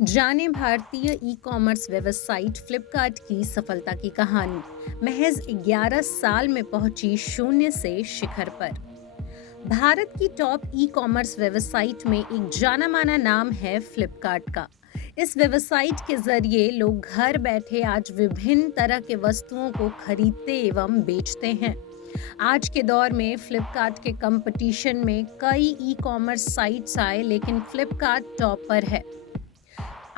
जाने भारतीय e-commerce website Flipkart की सफलता की कहानी। महज 11 साल में पहुंची शून्य से शिखर पर। भारत की टॉप ई-कॉमर्स वेबसाइट में एक जाना माना नाम है फ्लिपकार्ट का। इस वेबसाइट के जरिए लोग घर बैठे आज विभिन्न तरह के वस्तुओं को खरीदते एवं बेचते हैं। आज के दौर में फ्लिपकार्ट के कंपटीशन में कई ई-कॉमर्स साइट्स आए, लेकिन फ्लिपकार्ट टॉप पर है।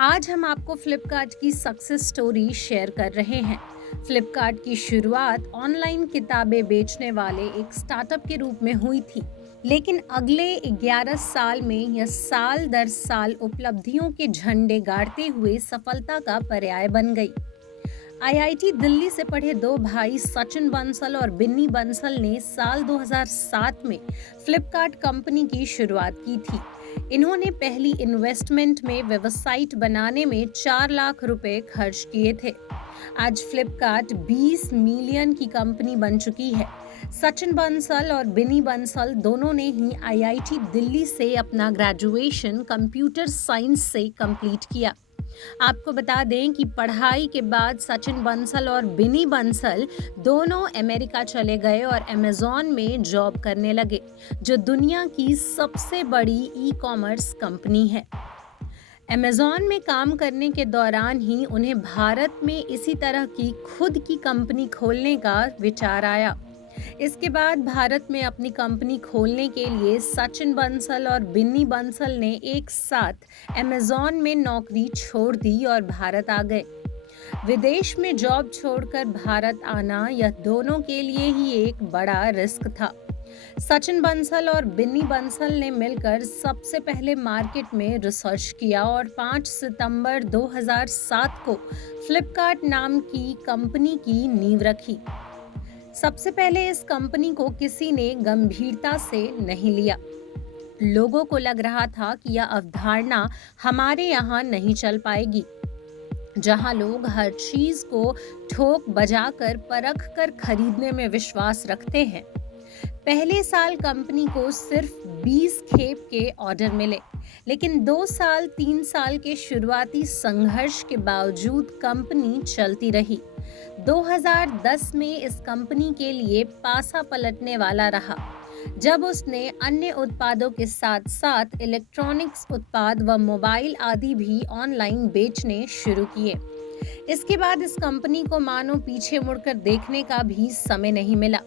आज हम आपको फ्लिपकार्ट की सक्सेस स्टोरी शेयर कर रहे हैं। फ्लिपकार्ट की शुरुआत ऑनलाइन किताबें बेचने वाले एक स्टार्टअप के रूप में हुई थी, लेकिन अगले 11 साल में यह साल दर साल उपलब्धियों के झंडे गाड़ते हुए सफलता का पर्याय बन गई। आईआईटी दिल्ली से पढ़े दो भाई सचिन बंसल और बिन्नी बंसल ने साल 2007 में फ्लिपकार्ट कंपनी की शुरुआत की थी। इन्होंने पहली इन्वेस्टमेंट में वेबसाइट बनाने में 4 लाख रुपए खर्च किए थे। आज फ्लिपकार्ट 20 मिलियन की कंपनी बन चुकी है। सचिन बंसल और बिनी बंसल दोनों ने ही आईआईटी दिल्ली से अपना ग्रेजुएशन कंप्यूटर साइंस से कंप्लीट किया। आपको बता दें कि पढ़ाई के बाद सचिन बंसल और बिनी बंसल दोनों अमेरिका चले गए और अमेज़न में जॉब करने लगे, जो दुनिया की सबसे बड़ी ई कॉमर्स कंपनी है। अमेज़न में काम करने के दौरान ही उन्हें भारत में इसी तरह की खुद की कंपनी खोलने का विचार आया। इसके बाद भारत में अपनी कंपनी खोलने के लिए सचिन बंसल और बिन्नी बंसल ने एक साथ अमेज़न में नौकरी छोड़ दी और भारत आ गए। विदेश में जॉब छोड़कर भारत आना यह दोनों के लिए ही एक बड़ा रिस्क था। सचिन बंसल और बिन्नी बंसल ने मिलकर सबसे पहले मार्केट में रिसर्च किया और 5 सितंबर 2007 को फ्लिपकार्ट नाम की कंपनी की नींव रखी। सबसे पहले इस कंपनी को किसी ने गंभीरता से नहीं लिया। लोगों को लग रहा था कि यह अवधारणा हमारे यहाँ नहीं चल पाएगी, जहाँ लोग हर चीज को ठोक बजाकर परख कर खरीदने में विश्वास रखते हैं। पहले साल कंपनी को सिर्फ 20 खेप के ऑर्डर मिले, लेकिन 2 साल 3 साल के शुरुआती संघर्ष के बावजूद कंपनी चलती रही। 2010 में इस कंपनी के लिए पासा पलटने वाला रहा, जब उसने अन्य उत्पादों के साथ साथ इलेक्ट्रॉनिक्स उत्पाद व मोबाइल आदि भी ऑनलाइन बेचने शुरू किए। इसके बाद इस कंपनी को मानो पीछे मुड़कर देखने का भी समय नहीं मिला।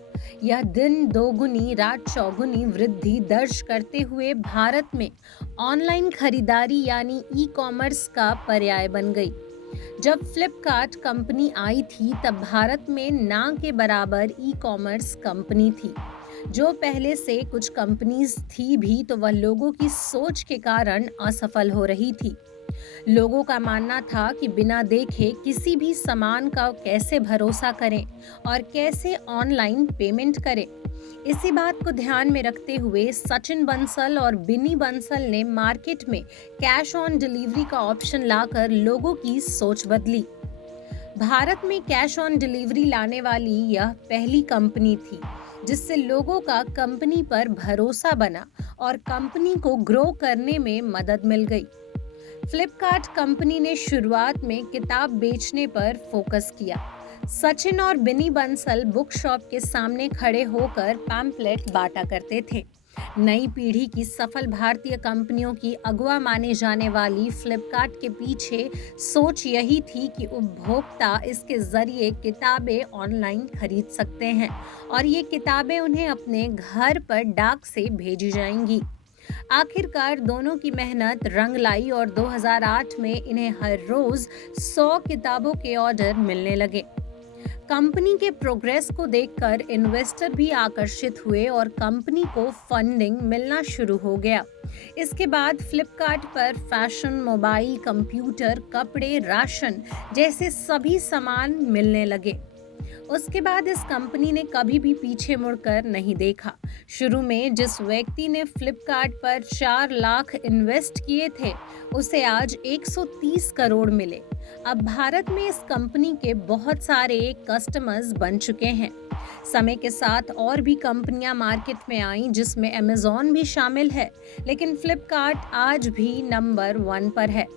यह दिन दोगुनी रात चौगुनी वृद्धि दर्ज करते हुए भारत में ऑनलाइन खरीदारी यानी ई कॉमर्स का पर्याय बन गई। जब फ्लिपकार्ट कंपनी आई थी तब भारत में ना के बराबर ई कॉमर्स कंपनी थी। जो पहले से कुछ कंपनीज थी भी, तो वह लोगों की सोच के कारण असफल हो रही थी। लोगों का मानना था कि बिना देखे किसी भी सामान का कैसे भरोसा करें और कैसे ऑनलाइन पेमेंट करें। इसी बात को ध्यान में रखते हुए सचिन बंसल और बिनी बंसल ने मार्केट में कैश ऑन डिलीवरी का ऑप्शन लाकर लोगों की सोच बदली। भारत में कैश ऑन डिलीवरी लाने वाली यह पहली कंपनी थी, जिससे लोगों का कंपनी पर भरोसा बना और कंपनी को ग्रो करने में मदद मिल गई। फ्लिपकार्ट कंपनी ने शुरुआत में किताब बेचने पर फोकस किया। सचिन और बिनी बंसल बुक शॉप के सामने खड़े होकर पैम्पलेट बांटा करते थे। नई पीढ़ी की सफल भारतीय कंपनियों की अगुवा माने जाने वाली फ्लिपकार्ट के पीछे सोच यही थी कि उपभोक्ता इसके जरिए किताबें ऑनलाइन खरीद सकते हैं और ये किताबें उन्हें अपने घर पर डाक से भेजी जाएंगी। आखिरकार दोनों की मेहनत रंग लाई और 2008 में इन्हें हर रोज 100 किताबों के ऑर्डर मिलने लगे। कंपनी के प्रोग्रेस को देखकर इन्वेस्टर भी आकर्षित हुए और कंपनी को फंडिंग मिलना शुरू हो गया। इसके बाद फ्लिपकार्ट पर फैशन, मोबाइल, कंप्यूटर, कपड़े, राशन जैसे सभी सामान मिलने लगे। उसके बाद इस कंपनी ने कभी भी पीछे मुड़कर नहीं देखा। शुरू में जिस व्यक्ति ने फ्लिपकार्ट पर 4 लाख इन्वेस्ट किए थे, उसे आज 130 करोड़ मिले। अब भारत में इस कंपनी के बहुत सारे कस्टमर्स बन चुके हैं। समय के साथ और भी कंपनियां मार्केट में आईं, जिसमें अमेज़न भी शामिल है, लेकिन फ्लिपकार्ट आज भी नंबर 1 पर है।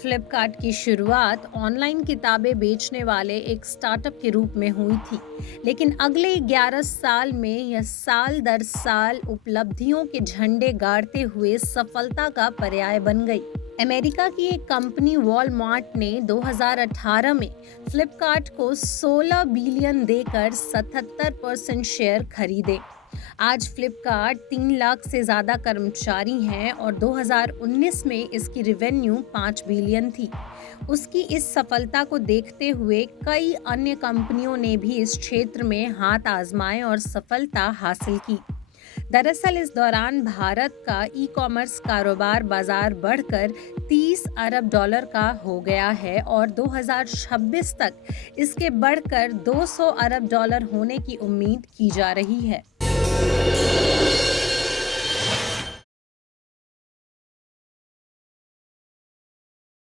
फ्लिपकार्ट की शुरुआत ऑनलाइन किताबें बेचने वाले एक स्टार्टअप के रूप में हुई थी, लेकिन अगले 11 साल में यह साल दर साल उपलब्धियों के झंडे गाड़ते हुए सफलता का पर्याय बन गई। अमेरिका की एक कंपनी वॉलमार्ट ने 2018 में फ्लिपकार्ट को 16 बिलियन देकर 77% शेयर खरीदे। आज फ्लिपकार्ट 3 लाख से ज़्यादा कर्मचारी हैं और 2019 में इसकी रेवेन्यू 5 बिलियन थी। उसकी इस सफलता को देखते हुए कई अन्य कंपनियों ने भी इस क्षेत्र में हाथ आजमाए और सफलता हासिल की। दरअसल इस दौरान भारत का ई-कॉमर्स कारोबार बाजार बढ़कर 30 अरब डॉलर का हो गया है और 2026 तक इसके बढ़कर 200 अरब डॉलर होने की उम्मीद की जा रही है।